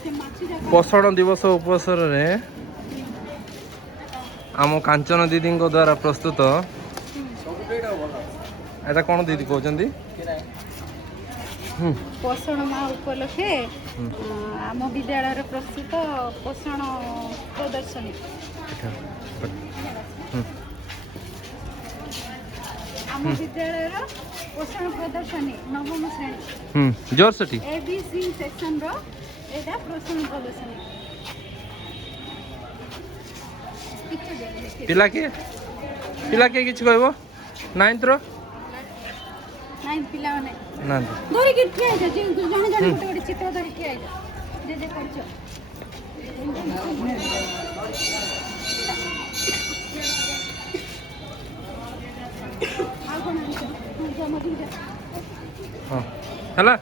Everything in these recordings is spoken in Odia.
पोषण दिवस उपसर रे आम कांचन दीदी द्वारा प्रस्तुत एटा कौन दीदी कहते पोषण माह उपलक्षे आम विद्यालय प्रस्तुत पोषण प्रदर्शनी आम विद्यालय पोषण प्रदर्शनी नवम श्रेणी जोर से एबीसी सेक्शन रो एटा पोषण प्रदर्शनी पिला के किछ कहबो नाइन्थ रो नाइन्थ पिला माने ना धरि के ठिया जा जे जने जने गोटे चित्र धरि ठिया जा जे करछो हाँ हला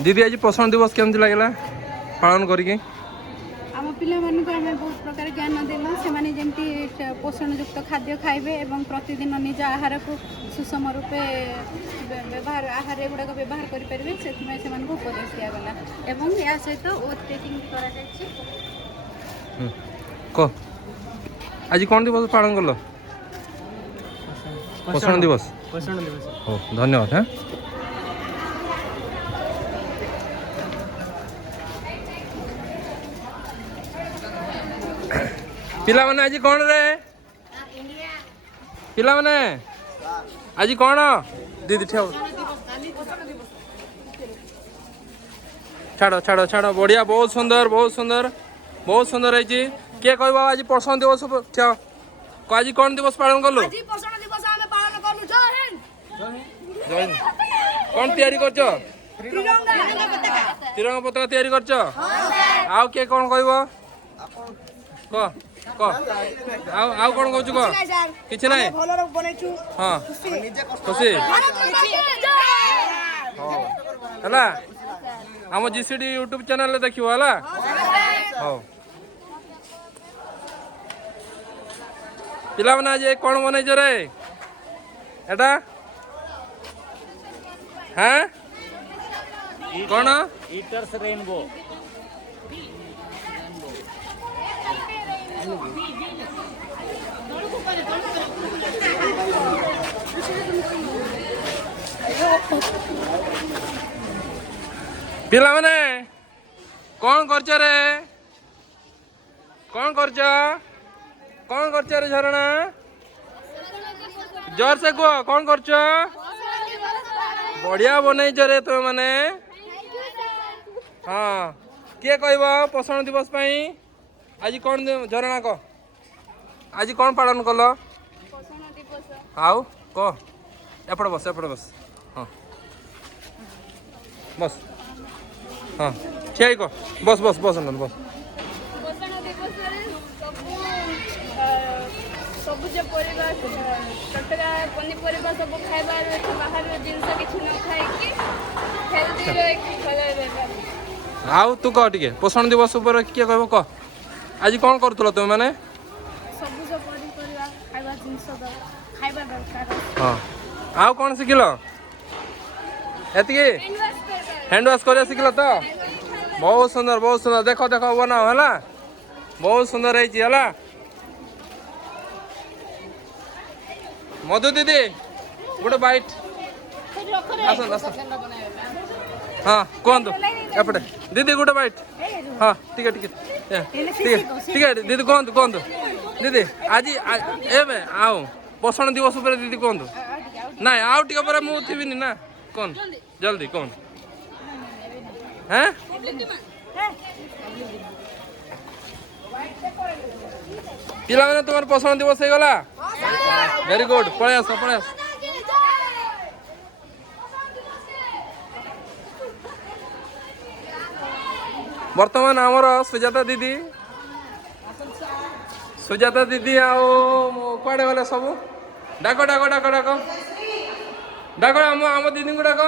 दीदी आज पोषण दिवस केमती लगला पालन करके आम पिला मानक आम बहुत प्रकार ज्ञान देलु से माने जेमती पोषण युक्त खाद्य खाइबे एवं प्रतिदिन निज आहार को सुषम रूपे व्यवहार आहार गुड़ाक व्यवहार करेंगे से उपदेश दिगला एवं या सहित ओथ टेकिंग करा जायछि कह आज कौन दिवस पालन कल पोषण दिवस हो धन्यवाद हाँ पिला माने आज कौन रे पिला माने आज कौन दीदी ठेव छाड़ छाड़ छाड़ बढ़िया बहुत सुंदर है किए कह आज पोषण दिवस ठेव आज कौन दिवस पालन कलु कौन तैयारी करछ तिरंगा पताका तैयारी करछ आउ किए कौन कहब कह कह आउ कौन कहू कह किछ ना हाँ खुशी है आम जीसीडी यूट्यूब चैनल देखियो है हाँ पिला मैंने आज कौन बनईच रे एटा हाँ कौन ईटर्स रेनबो पिला मैंने कौन करछ रे कौन करछ रे झरणा जोर से कह कौन करछ बढ़िया बनईच रे तुम मैंने हाँ किए कहब पोषण दिवस पाई आज कौन झरणा कह आज कौन पालन कल आउ कह एपटे बस हाँ बस हाँ ठिया कह बस बस बस बस बस सबुज परिवा टटका पनीपरिवा सब खाइबार बाहर जिनस किछि न खाइकी हेल्दी रही भल रहबा आउ तू कह टिके पोषण दिवस ऊपर किए कहब कह आज कौन करूल तुम मैंने सबुज पनीपरिवा खाइबा जिनस खाइबा दरकार हाँ आउ कौन शिखिल एति हैंड वाश कर शिखिल तो बहुत सुंदर देख देख बनाओ है बहुत सुंदर है मधु दीदी गोटे बाइट हाँ कहतु एपटे दीदी गोटे बाइट हाँ टिके दीदी कहतु दीदी आज एवं आउ पोषण दिवस पर दीदी कहतु ना आउ टिके पर मु थी ना कौन जल्दी कौन हैं पिला मैंने तुम्हारे पोषण दिवस हो गला वेरी गुड पळे आस वर्तमान आमर सुजाता दीदी आओ कुआडे गले सब डाक आम दीदी को डाक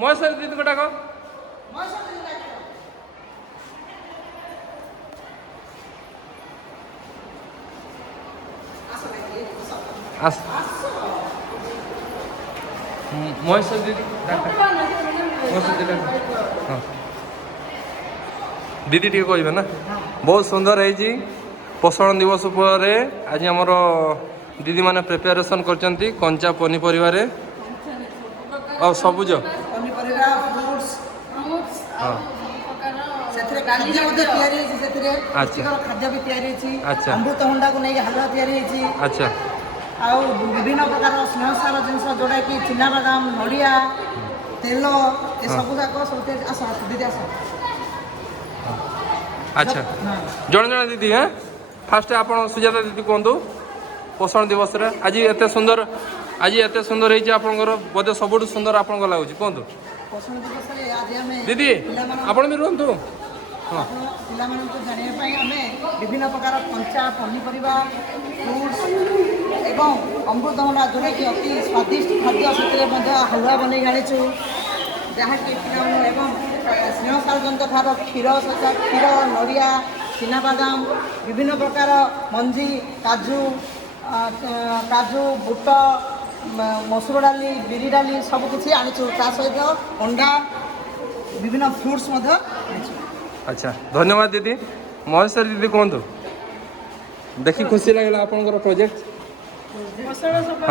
महेश्वरी दीदी को डाक ମହେଶ୍ୱର ଦିଦି ମହେଶ୍ୱର ଦିଦି ହଁ ଦିଦି ଟିକେ କହିବେ ନା ବହୁତ ସୁନ୍ଦର ହେଇଛି ପୋଷଣ ଦିବସ ଉପରେ ଆଜି ଆମର ଦିଦିମାନେ ପ୍ରିପାରେସନ୍ କରିଛନ୍ତି କଞ୍ଚା ପନିପରିବାରେ ଆଉ ସବୁଜ ପନିପରିବା ଫ୍ରୁଟ୍ସ ହଁ ସେଥିରେ ଖାଦ୍ୟ ମଧ୍ୟ ତିଆରି ହେଇଛି ସେଥିରେ ଆଚ୍ଛା। ପୁଷ୍ଟିକର ଖାଦ୍ୟ ବି ତିଆରି ହେଇଛି ଆଚ୍ଛା। ଅମୃତଭଣ୍ଡାକୁ ନେଇକି ହାଲୁଆ ତିଆରି ହେଇଛି ଆଚ୍ଛା ଆଉ ବିଭିନ୍ନ ପ୍ରକାର ସ୍ନେହସାର ଜିନିଷ ଯୋଉଟାକି ଚିନାବାଦାମ ନଡ଼ିଆ ତେଲ ଏସବୁ ଯାକ ସବୁ ଆସ ଦିଦି ଆସ ଆଚ୍ଛା ଜଣେ ଜଣେ ଦିଦି ହଁ ଫାଷ୍ଟ ଆପଣ ସୁଜାତା ଦିଦି କୁହନ୍ତୁ ପୋଷଣ ଦିବସରେ ଆଜି ଏତେ ସୁନ୍ଦର ହେଇଛି ଆପଣଙ୍କର ବୋଧେ ସବୁଠୁ ସୁନ୍ଦର ଆପଣଙ୍କ ଲାଗୁଛି କୁହନ୍ତୁ ପୋଷଣ ଦିବସରେ ଆଜି ଆମେ ଦିଦି ଆପଣ ବି ରୁହନ୍ତୁ ହଁ ପିଲାମାନଙ୍କୁ ଜାଣିବା ପାଇଁ ଆମେ ବିଭିନ୍ନ ପ୍ରକାର କଞ୍ଚା ପନିପରିବା ଫ୍ରୁଟ୍ସ ଏବଂ ଅମୃତଭଣ୍ଡା ଯେଉଁଟାକି ଅତି ସ୍ୱାଦିଷ୍ଟ ଖାଦ୍ୟ ସେଥିରେ ମଧ୍ୟ ହାଲୁଆ ବନେଇ ଆଣିଛୁ ଯାହାକି ପିଲାମାନେ ଏବଂ ସ୍ନେହସାର ଜନିତ ଭାର କ୍ଷୀର ସହିତ କ୍ଷୀର ନଡ଼ିଆ ଚିନାବାଦାମ ବିଭିନ୍ନ ପ୍ରକାର ମଞ୍ଜି କାଜୁ ବୁଟ ମସୁର ଡାଲି ବିରି ଡାଲି ସବୁକିଛି ଆଣିଛୁ ତା ସହିତ ଅଣ୍ଡା ବିଭିନ୍ନ ଫ୍ରୁଟ୍ସ ମଧ୍ୟ ଆଣିଛୁ ଆଚ୍ଛା ଧନ୍ୟବାଦ ଦିଦି ମହେଶ୍ୱରୀ ଦିଦି କୁହନ୍ତୁ ଦେଖି ଖୁସି ଲାଗିଲା ଆପଣଙ୍କର ପ୍ରୋଜେକ୍ଟ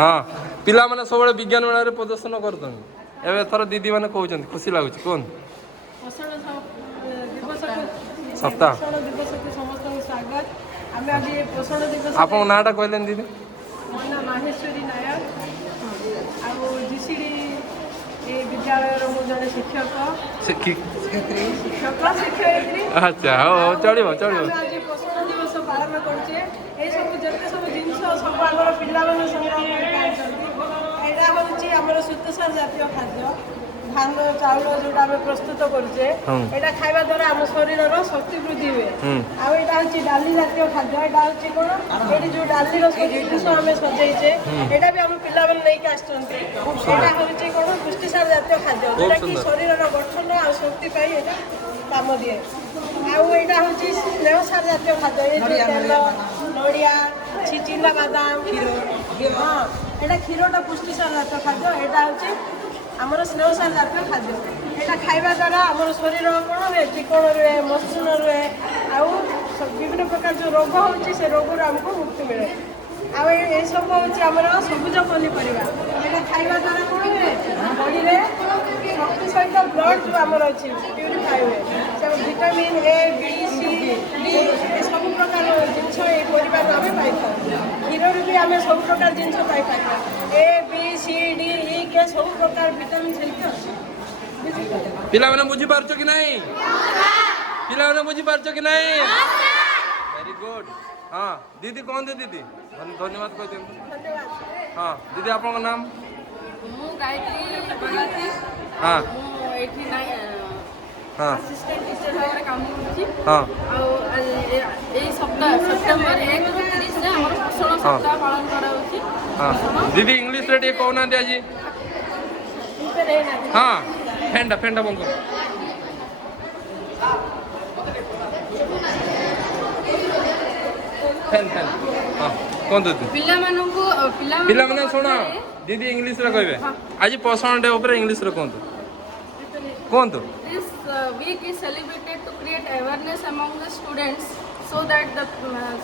ହଁ ପିଲାମାନେ ସବୁବେଳେ ବିଜ୍ଞାନ ମେଳାରେ ପ୍ରଦର୍ଶନ କରୁଛନ୍ତି ଏବେ ଏଥର ଦିଦିମାନେ କହୁଛନ୍ତି ଖୁସି ଲାଗୁଛି କୁହନ୍ତୁ ସପ୍ତାହ ଦିବସକୁ ସମସ୍ତଙ୍କୁ ସ୍ୱାଗତ ଆମେ ଆଜି ପୋଷଣ ଦିବସ ଆପଣଙ୍କ ନାଁଟା କହିଲେନି ଦିଦି ମୋ ନାଁ ମାହେଶ୍ୱରୀ ନାୟକ ଆଉ ଜିସିଡି ଏ ବିଦ୍ୟାଳୟର ମୁଁ ଜଣେ ଶିକ୍ଷକ ଶିକ୍ଷୟିତ୍ରୀ ଆଚ୍ଛା ହଉ ଚଳିବ ଆମେ ଆଜି ପୋଷଣ ଦିବସ ପାଳନ କରୁଛେ ଏସବୁ ଯେତେ ସବୁ ଜିନିଷ ସବୁ ଆମର ପିଲାମାନେ ସଂଗ୍ରହ କରିକି ଆଣିଛନ୍ତି ଏଇଟା ହେଉଛି ଆମର ଶ୍ଵେତସାର ଜାତୀୟ ଖାଦ୍ୟ ଧାନ ଚାଉଳ ଯୋଉଟା ଆମେ ପ୍ରସ୍ତୁତ କରୁଛେ ଏଇଟା ଖାଇବା ଦ୍ୱାରା ଆମ ଶରୀରର ଶକ୍ତି ବୃଦ୍ଧି ହୁଏ ଆଉ ଏଇଟା ହେଉଛି ଡାଲି ଜାତୀୟ ଖାଦ୍ୟ ଏଇଟା ହେଉଛି କ'ଣ ଏଇଠି ଯୋଉ ଡାଲିର ସବୁ ଜିନିଷ ଆମେ ସଜେଇଛେ ଏଇଟା ବି ଆମ ପିଲାମାନେ ନେଇକି ଆସିଛନ୍ତି ଏଇଟା ହେଉଛି କ'ଣ ପୁଷ୍ଟିସାର ଜାତୀୟ ଖାଦ୍ୟ ଯୋଉଟାକି ଶରୀରର ଗଠନ ଆଉ ଶକ୍ତି ପାଇଁ ଏଇଟା କାମ ଦିଏ ଆଉ ଏଇଟା ହେଉଛି ସ୍ନେହସାର ଜାତୀୟ ଖାଦ୍ୟ ଏଇ ଯୋଉ ତେଲ ନଡ଼ିଆ ଚିନାବାଦାମ କ୍ଷୀର ହଁ ଏଇଟା କ୍ଷୀରଟା ପୁଷ୍ଟିସାର ଜାତୀୟ ଖାଦ୍ୟ ଏଇଟା ହେଉଛି ଆମର ସ୍ନେହସାର ଜାତୀୟ ଖାଦ୍ୟ ଏଇଟା ଖାଇବା ଦ୍ୱାରା ଆମର ଶରୀର କ'ଣ ହୁଏ ଚିକଣ ରୁହେ ମସୃଣ ରୁହେ ଆଉ ବିଭିନ୍ନ ପ୍ରକାର ଯେଉଁ ରୋଗ ହେଉଛି ସେ ରୋଗରୁ ଆମକୁ ମୁକ୍ତି ମିଳେ ଆଉ ଏସବୁ ହେଉଛି ଆମର ସବୁଜ ପନିପରିବା ଏଇଟା ଖାଇବା ଦ୍ୱାରା କ'ଣ ହୁଏ ବଡ଼ିରେ ଶକ୍ତି ସହିତ ବ୍ଲଡ଼ ଯେଉଁ ଆମର ଅଛି ପ୍ୟୁରିଫାଇ ହୁଏ ସେ vitamin A B C D ସବୁ ପ୍ରକାର ଜିନିଷ ଏଇ ପରିବାରୁ ଆମେ ପାଇଥାଉ କ୍ଷୀରରୁ ବି ଆମେ ସବୁ ପ୍ରକାର ଜିନିଷ ପାଇପାରିବା ଏ ବି ସି ଡି ଇ କେ ସବୁ ପ୍ରକାର ଭିଟାମିନ୍ ସେଇଠି ଅଛି ପିଲାମାନେ ବୁଝିପାରୁଛ କି ନାହିଁ ପିଲାମାନେ ବୁଝିପାରୁଛ କି ନାହିଁ ଭେରି ଗୁଡ୍ ହଁ ଦିଦି କୁହନ୍ତୁ ଦିଦି ଧନ୍ୟବାଦ କହିଦିଅନ୍ତୁ ହଁ ଦିଦି ଆପଣଙ୍କ ନାମ ମୁଁ ଗାୟତ୍ରୀ ବଗାତି ହଁ ମୁଁ ଏଇଠି ହଁ ଆସିଷ୍ଟାଣ୍ଟ ଟିଚର ଭାବରେ କାମ କରୁଛି ହଁ ଆଉ ଏଇ ସପ୍ତାହ ସେପ୍ଟେମ୍ବର 1ରୁ 30ରେ ଆମର ପୋଷଣ ସପ୍ତାହ ପାଳନ କରାଯାଉଛି ହଁ ଦିଦି ଇଂଲିଶରେ ଟିକେ କହୁନାହାନ୍ତି ଆଜି ହଁ ଫେଣ୍ଡା ବନ୍ଦ କର ଫେନ୍ ହଁ କୁହନ୍ତୁ ପିଲାମାନେ ଶୁଣ ଦିଦି ଇଂଲିଶରେ କହିବେ ଆଜି ପୋଷଣ ଡେ ଉପରେ ଇଂଲିଶରେ କୁହନ୍ତୁ This week is celebrated to create awareness among the students so that the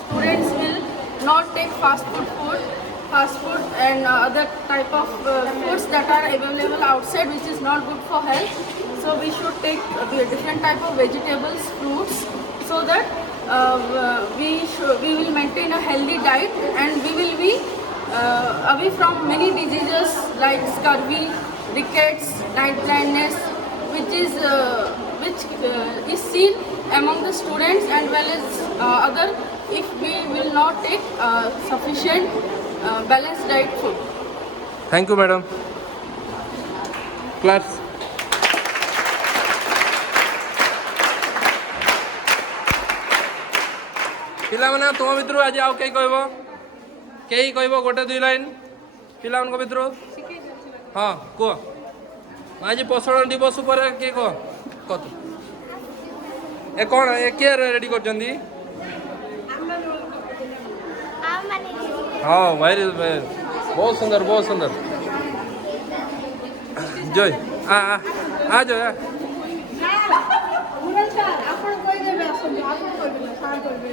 students will not take fast food and other type of foods that are available outside which is not good for health. So we should take different type of vegetables, fruits so that we will maintain a healthy diet and we will be away from many diseases like scurvy, rickets, night blindness, which is seen among the students and well as other if we will not take sufficient balanced diet food. Thank you, madam. Claps. ପିଲାମାନେ ତୁମ ଭିତରୁ ଆଜି ଆଉ କେହି କହିବ ଗୋଟେ ଦୁଇ ଲାଇନ୍ ପିଲାମାନଙ୍କ ଭିତରୁ ହଁ କୁହ ଆଜି ପୋଷଣ ଦିବସ ଉପରେ କିଏ କହ ଏ କ'ଣ କିଏ ରେଡ଼ି କରିଛନ୍ତି ହଁ ଭାଇ ବହୁତ ସୁନ୍ଦର ଜୟ ଆ ଜୟ ଆ। ଆପଣ କହିଦେବେ ଆସନ୍ତୁ ଆପଣ କହିଦେବେ ସାର୍ କହିବେ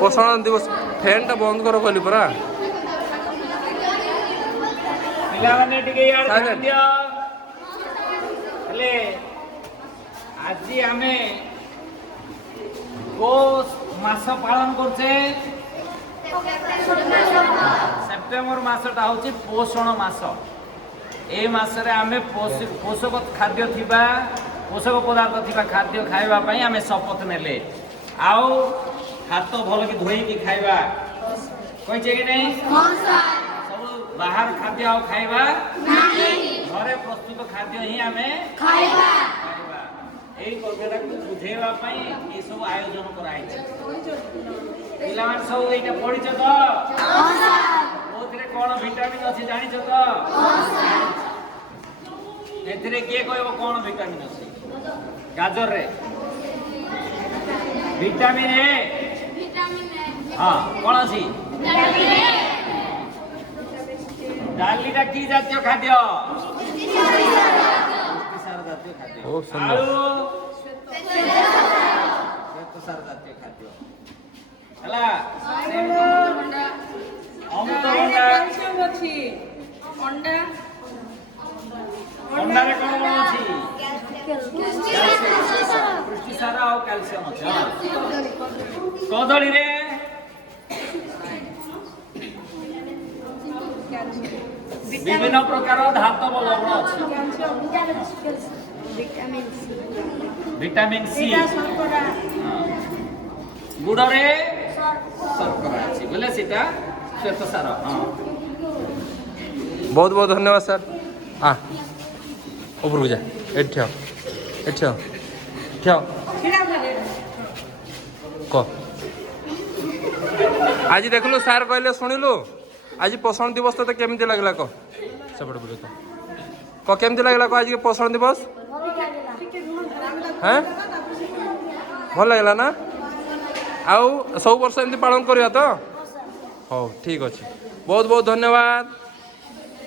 पोषण दिवस फैन टा बंद कर कहली परा ପିଲାମାନେ ଟିକେ ଇଆଡେ ଧ୍ୟାନ ଦିଅ। ହେଲେ ଆଜି ଆମେ କୋଉ ମାସ ପାଳନ କରୁଛେ? ସେପ୍ଟେମ୍ବର ମାସଟା ହଉଛି ପୋଷଣ ମାସ। এই ମାସରେ ଆମେ ପୋଷକ ଖାଦ୍ୟ ଥିବା ପୋଷକ ପଦାର୍ଥ ଥିବା ଖାଦ୍ୟ ଖାଇବା ପାଇଁ ଆମେ ଶପଥ ନେଲେ। ଆଉ ହାତ ଭଲକି ଧୋଇକି ଖାଇବା କହିଛେ କି ନାହିଁ? ସବୁ ବାହାର ଖାଦ୍ୟ ଆଉ ଖାଇବା ଘରେ ପ୍ରସ୍ତୁତ ଖାଦ୍ୟ ହିଁ ଆମେ ଖାଇବା। ଏଇ କଥାଟାକୁ ବୁଝେଇବା ପାଇଁ ଏସବୁ ଆୟୋଜନ କରାଯାଇଛି। ପିଲାମାନେ ସବୁ ଏଇଟା ପଢିଛ ତ? କୋଉଥିରେ କଣ ଭିଟାମିନ୍ ଅଛି ଜାଣିଛ ତ? ଏଥିରେ କିଏ କହିବ କଣ ଭିଟାମିନ୍ ଅଛି? ଗାଜରରେ ଭିଟାମିନ୍ ଏ। ହଁ କଣ ଅଛି? ଡାଲିଟା କି ଜାତୀୟ ଖାଦ୍ୟ? ପୁଷ୍ଟିସାର ଜାତୀୟ ଖାଦ୍ୟ। ବହୁତ ସୁନ୍ଦର। ଆଳୁ ଶ୍ଵେତସାର ଜାତୀୟ ଖାଦ୍ୟ ହେଲା। ଅମୃତଭଣ୍ଡା ଅଛି ଅଣ୍ଡା ଅଣ୍ଡାରେ କଣ କଣ ଅଛି? ପୁଷ୍ଟିସାର ଆଉ କ୍ୟାଲସିୟମ ଅଛି। କଦଳୀରେ ବିଭିନ୍ନ ପ୍ରକାର ଧାତବ ଲବଣ ଅଛି। Vitamin C. ଗୁଡରେ ଶର୍କରା ଅଛି ବୋଲେ ସେଟା ଶ୍ଵେତସାର। बहुत बहुत धन्यवाद सर। हाँ ऊपर जा एठ कह आज देखलु सार कहले शुणिलु आज पोषण दिवस तो केमती लगला कह सेपटे बोल कह केमती लगला कह आज के पोषण दिवस हैं भल लगला ना आउ सब वर्ष एमती पालन करिया तो हो ठीक अच्छे बहुत बहुत धन्यवाद।